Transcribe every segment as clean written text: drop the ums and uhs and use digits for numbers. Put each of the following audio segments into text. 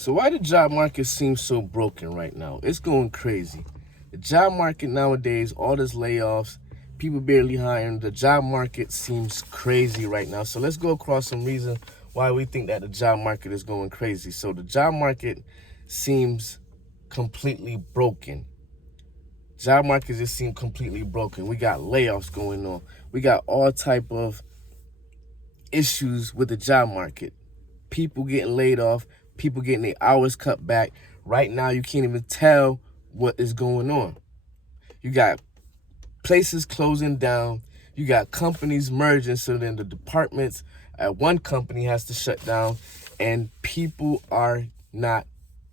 So why the job market seems so broken right now? It's going crazy. The job market nowadays, all this layoffs, people barely hiring. The job market seems crazy right now. So let's go across some reasons why we think that the job market is going crazy. So the job market seems completely broken. Job market just seems completely broken. We got layoffs going on. We got all type of issues with the job market. People getting laid off, people getting their hours cut back. Right now, you can't even tell what is going on. You got places closing down. You got companies merging, so then the departments at one company has to shut down, and people are not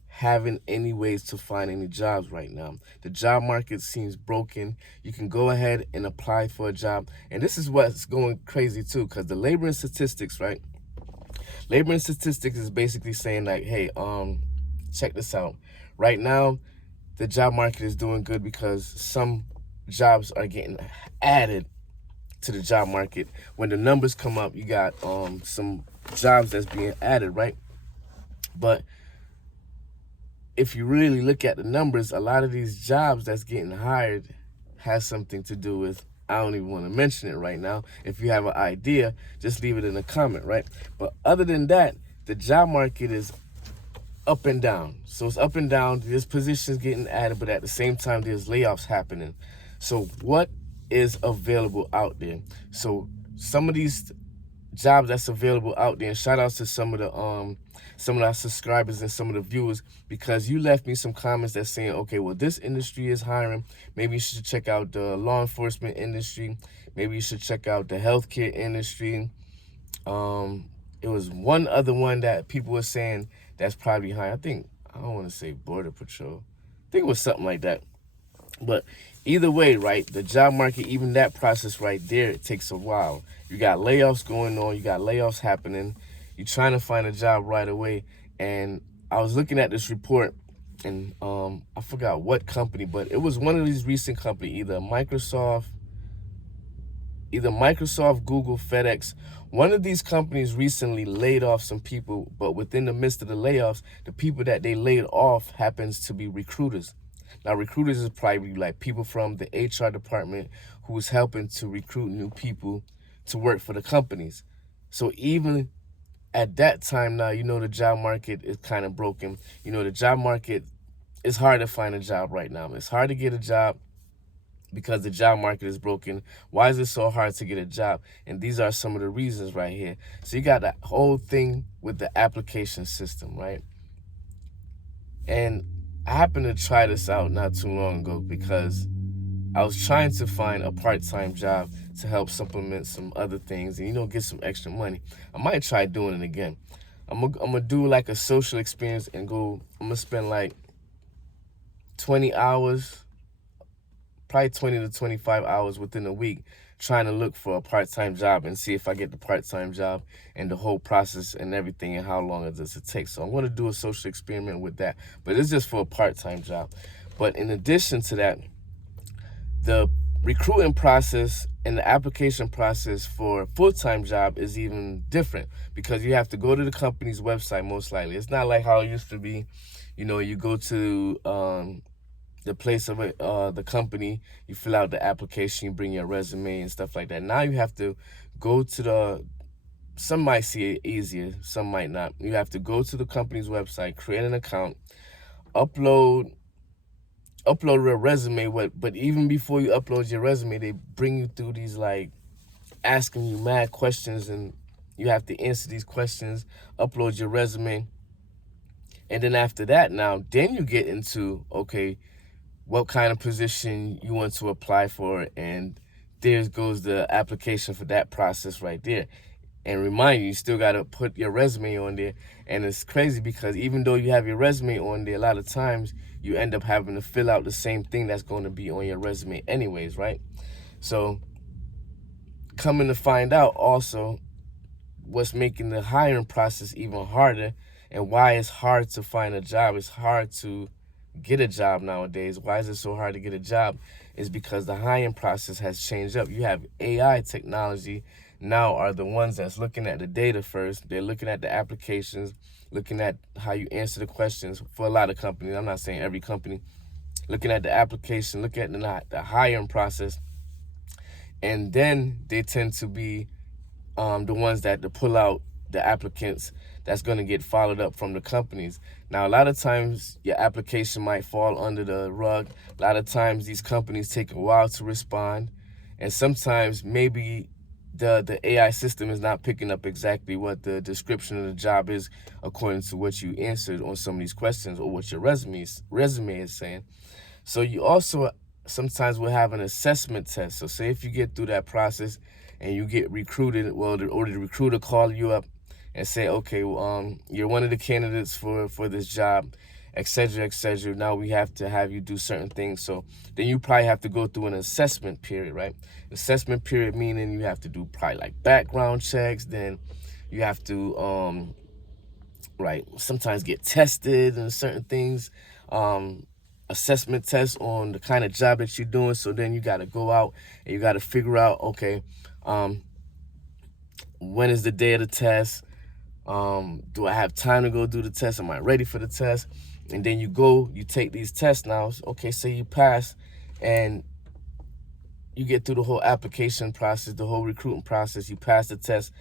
having any ways to find any jobs right now. The job market seems broken. You can go ahead and apply for a job. And this is what's going crazy too, because the labor and statistics, right? Labor and statistics is basically saying like, hey, check this out. Right now, the job market is doing good because some jobs are getting added to the job market. When the numbers come up, you got some jobs that's being added, right? But if you really look at the numbers, a lot of these jobs that's getting hired has something to do with, I don't even want to mention it right now. If you have an idea, just leave it in a comment, right? But other than that, the job market is up and down. So it's up and down. There's positions getting added, but at the same time, there's layoffs happening. So what is available out there? So some of these jobs that's available out there, and shout outs to some of our subscribers and some of the viewers, because you left me some comments that's saying, okay, well, this industry is hiring. Maybe you should check out the law enforcement industry. Maybe you should check out the healthcare industry. It was one other one that people were saying that's probably high. I don't want to say Border Patrol. I think it was something like that. But either way, right, the job market, even that process right there, it takes a while. You got layoffs going on. You got layoffs happening. You're trying to find a job right away. And I was looking at this report, and I forgot what company, but it was one of these recent companies, either Microsoft, Google, FedEx. One of these companies recently laid off some people, but within the midst of the layoffs, the people that they laid off happens to be recruiters. Now, recruiters is probably like people from the HR department who's helping to recruit new people to work for the companies. So even at that time now, the job market is kind of broken. The job market, it's hard to find a job right now. It's hard to get a job because the job market is broken. Why is it so hard to get a job? And these are some of the reasons right here. So you got that whole thing with the application system, right? And I happened to try this out not too long ago because I was trying to find a part-time job to help supplement some other things and, get some extra money. I might try doing it again. I'm gonna do like a social experience and I'm gonna spend like 20 hours, probably 20 to 25 hours within a week trying to look for a part-time job and see if I get the part-time job and the whole process and everything and how long does it take. So I'm going to do a social experiment with that, but it's just for a part-time job. But in addition to that, the recruiting process and the application process for a full-time job is even different because you have to go to the company's website most likely. It's not like how it used to be. You go to the place of the company, you fill out the application, you bring your resume and stuff like that. Now you have to go to some might see it easier, some might not. You have to go to the company's website, create an account, upload a resume. But even before you upload your resume, they bring you through these like asking you mad questions, and you have to answer these questions, upload your resume. And then after that, then you get into, okay, what kind of position you want to apply for, and there goes the application for that process right there. And remind you still got to put your resume on there. And it's crazy because even though you have your resume on there, a lot of times you end up having to fill out the same thing that's going to be on your resume anyways, right? So coming to find out also what's making the hiring process even harder and why it's hard to find a job. It's hard to get a job nowadays. Why is it so hard to get a job? Is because the hiring process has changed up. You have AI technology now are the ones that's looking at the data first. They're looking at the applications. looking at how you answer the questions for a lot of companies. I'm not saying every company. Looking at the application, look at the hiring process, and then they tend to be the ones that to pull out the applicants that's going to get followed up from the companies. Now, a lot of times your application might fall under the rug. A lot of times these companies take a while to respond, and sometimes maybe the AI system is not picking up exactly what the description of the job is according to what you answered on some of these questions or what your resume is saying. So you also sometimes will have an assessment test. So say if you get through that process and you get recruited, well, the recruiter call you up and say, okay, you're one of the candidates for this job, et cetera, et cetera. Now we have to have you do certain things. So then you probably have to go through an assessment period, right? Assessment period meaning you have to do probably like background checks. Then you have to, right, sometimes get tested and certain things. Assessment tests on the kind of job that you're doing. So then you got to go out and you got to figure out, okay, when is the day of the test? Do I have time to go do the test? Am I ready for the test? And then you take these tests now. Okay, say you pass and you get through the whole application process, the whole recruiting process, you pass the test.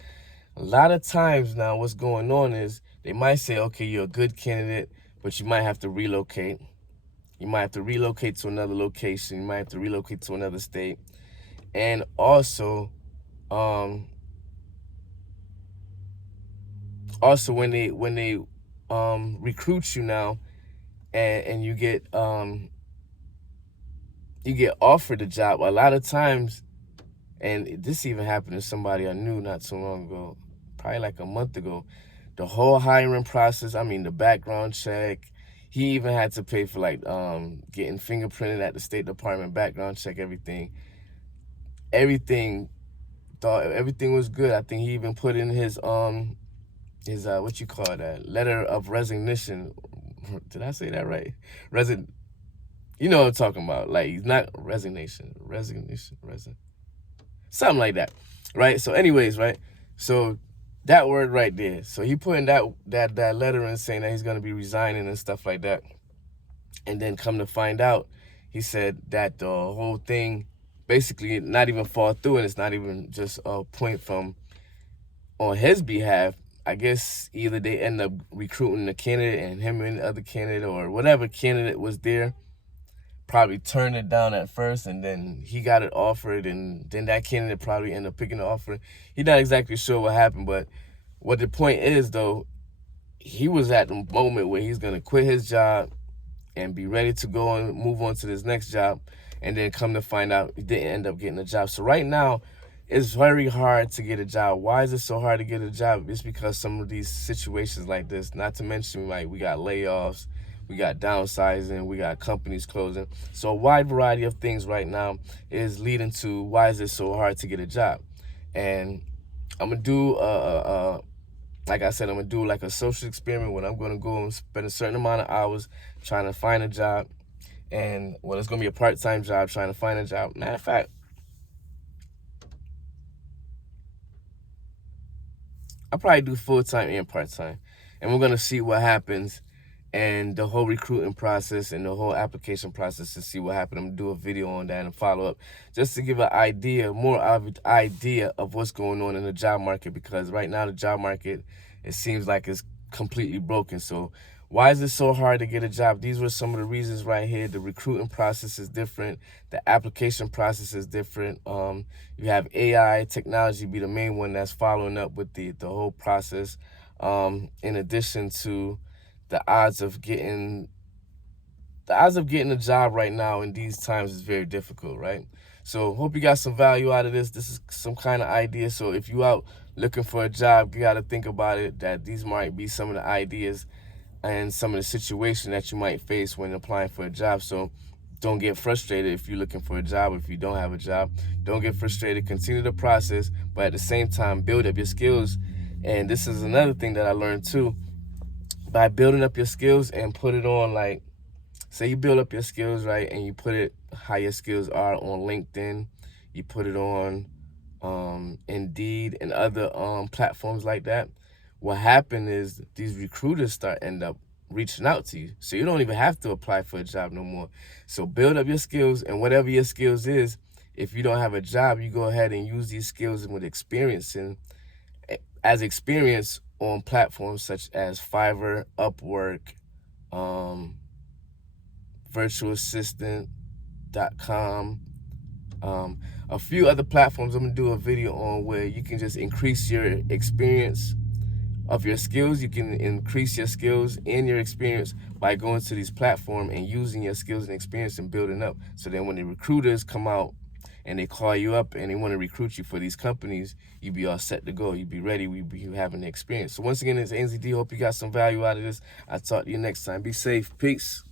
A lot of times now what's going on is they might say, okay, you're a good candidate, but you might have to relocate. You might have to relocate to another location. You might have to relocate to another state. And also when they recruit you now and you get offered a job, a lot of times, and this even happened to somebody I knew not so long ago, probably like a month ago, the whole hiring process, I mean the background check, he even had to pay for like getting fingerprinted at the State Department, background check, everything thought everything was good. I think he even put in his what you call that, letter of resignation. Did I say that right? You know what I'm talking about. Like, he's not resignation, something like that, right? So anyways, right? So that word right there. So he put in that letter in saying that he's going to be resigning and stuff like that. And then come to find out, he said that the whole thing basically not even fall through, and it's not even just a point from on his behalf. I guess either they end up recruiting the candidate and him and the other candidate, or whatever candidate was there probably turned it down at first, and then he got it offered, and then that candidate probably ended up picking the offer. He's not exactly sure what happened, but what the point is, though, he was at the moment where he's going to quit his job and be ready to go and move on to this next job, and then come to find out he didn't end up getting a job. So right now, it's very hard to get a job. Why is it so hard to get a job? It's because some of these situations like this, not to mention like we got layoffs, we got downsizing, we got companies closing. So a wide variety of things right now is leading to why is it so hard to get a job. And I'm going to do, like I said, I'm going to do like a social experiment when I'm going to go and spend a certain amount of hours trying to find a job. And, well, it's going to be a part-time job trying to find a job. Matter of fact, I'll probably do full-time and part-time. And we're going to see what happens and the whole recruiting process and the whole application process to see what happened. I'm going to do a video on that and follow up just to give an idea, more of an idea of what's going on in the job market, because right now the job market, it seems like it's completely broken. So why is it so hard to get a job? These were some of the reasons right here. The recruiting process is different. The application process is different. You have AI, technology be the main one that's following up with the whole process. In addition to the odds of getting a job right now in these times is very difficult, right? So hope you got some value out of this. This is some kind of idea. So if you out looking for a job, you got to think about it, that these might be some of the ideas and some of the situation that you might face when applying for a job. So don't get frustrated if you're looking for a job. If you don't have a job, don't get frustrated. Continue the process, but at the same time, build up your skills. And this is another thing that I learned too. By building up your skills and put it on, like, say you build up your skills, right, and you put it how your skills are on LinkedIn, you put it on Indeed and other platforms like that. what happened is these recruiters end up reaching out to you. So you don't even have to apply for a job no more. So build up your skills, and whatever your skills is, if you don't have a job, you go ahead and use these skills and with experience and as experience on platforms such as Fiverr, Upwork, virtualassistant.com, a few other platforms I'm gonna do a video on where you can just increase your experience of your skills. You can increase your skills and your experience by going to these platforms and using your skills and experience and building up. So then when the recruiters come out and they call you up and they want to recruit you for these companies, you be all set to go. You be ready. We be having the experience. So once again, it's NZD. Hope you got some value out of this. I'll talk to you next time. Be safe. Peace.